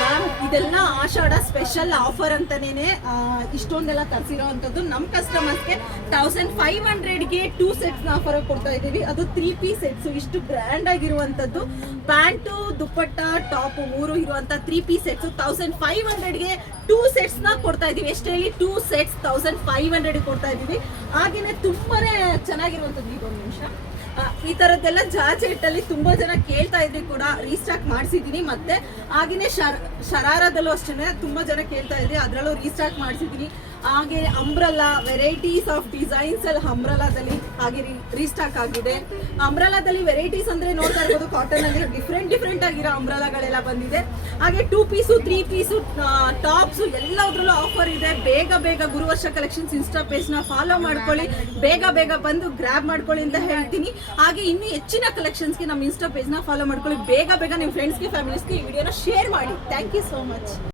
Ma'am ಇದೆಲ್ಲ ಆಷಾಢ special offer ಅಂತಾನೆ ಇಷ್ಟೊಂದೆಲ್ಲ ತರಿಸಿರೋ ಅಂಥದ್ದು ನಮ್ಮ ಕಸ್ಟಮರ್ಸ್ಗೆ 1500ಗೆ 2 ಸೆಟ್ಸ್ ಆಫರ್ ಕೊಡ್ತಾ ಇದ್ದೀವಿ. ಅದು 3 ಪೀಸ್ ಸೆಟ್ಸ್, ಇಷ್ಟು ಗ್ರ್ಯಾಂಡ್ ಆಗಿರುವಂಥದ್ದು. ಪ್ಯಾಂಟು ದುಪ್ಪಟ್ಟ ಟಾಪ್ 3 ಇರುವಂಥ 3 ಪೀಸ್ ಸೆಟ್ಸ್ 1500ಗೆ 2 ಸೆಟ್ಸ್ ನ ಕೊಡ್ತಾ ಇದೀವಿ. ಎಷ್ಟು ಹೇಳಿ 2 ಸೆಟ್ಸ್ 1500 ಕೊಡ್ತಾ ಇದೀವಿ. ಹಾಗೇನೆ ತುಂಬಾನೇ ಚೆನ್ನಾಗಿರುವಂಥದ್ದು. ಈಗ ಒಂದು ನಿಮಿಷ, ಈ ತರದ್ದೆಲ್ಲ ಜಾರ್ಜೆಟ್ ಅಲ್ಲಿ ತುಂಬಾ ಜನ ಕೇಳ್ತಾ ಇದ್ರಿ ಕೂಡ, ರೀಸ್ಟಾಕ್ ಮಾಡಿಸಿದೀನಿ. ಮತ್ತೆ ಹಾಗೇನೆ ಶರಾರದಲ್ಲೂ ಅಷ್ಟೇ ತುಂಬಾ ಜನ ಕೇಳ್ತಾ ಇದ್ರಿ, ಅದರಲ್ಲೂ ರೀಸ್ಟಾಕ್ ಮಾಡಿಸಿದೀನಿ. ಹಾಗೆ ಅಂಬ್ರಲ್ಲಾ ವೆರೈಟೀಸ್ ಆಫ್ ಡಿಸೈನ್ಸ್ ಅಲ್ಲಿ ಅಂಬ್ರಲಾದಲ್ಲಿ ಹಾಗೆ ರೀಸ್ಟಾಕ್ ಆಗಿದೆ. ಅಂಬ್ರಲಾದಲ್ಲಿ ವೆರೈಟೀಸ್ ಅಂದ್ರೆ ನೋಡ್ತಾ ಇರ್ಬೋದು, ಕಾಟನ್ ಅಲ್ಲಿ ಡಿಫ್ರೆಂಟ್ ಆಗಿರೋ ಅಂಬ್ರಲಾಗಳೆಲ್ಲ ಬಂದಿದೆ. ಹಾಗೆ 2 ಪೀಸು 3 ಪೀಸು ಟಾಪ್ಸ್ ಎಲ್ಲದ್ರಲ್ಲೂ ಆಫರ್ ಇದೆ. ಬೇಗ ಗುರುವರ್ಷ ಕಲೆಕ್ಷನ್ಸ್ ಇನ್ಸ್ಟಾ ಪೇಜ್ ನ ಫಾಲೋ ಮಾಡ್ಕೊಳ್ಳಿ, ಬೇಗ ಬಂದು ಗ್ರಾಬ್ ಮಾಡ್ಕೊಳ್ಳಿ ಅಂತ ಹೇಳ್ತೀನಿ. ಹಾಗೆ ಇನ್ನೂ ಹೆಚ್ಚಿನ ಕಲೆಕ್ಷನ್ಸ್ಗೆ ನಮ್ಮ ಇನ್ಸ್ಟಾ ಪೇಜ್ ನ ಫಾಲೋ ಮಾಡ್ಕೊಳ್ಳಿ. ಬೇಗ ನಿಮ್ಮ ಫ್ರೆಂಡ್ಸ್ಗೆ ಫ್ಯಾಮಿಲೀಸ್ಗೆ ಈ ವಿಡಿಯೋನ ಶೇರ್ ಮಾಡಿ. Thank you so much.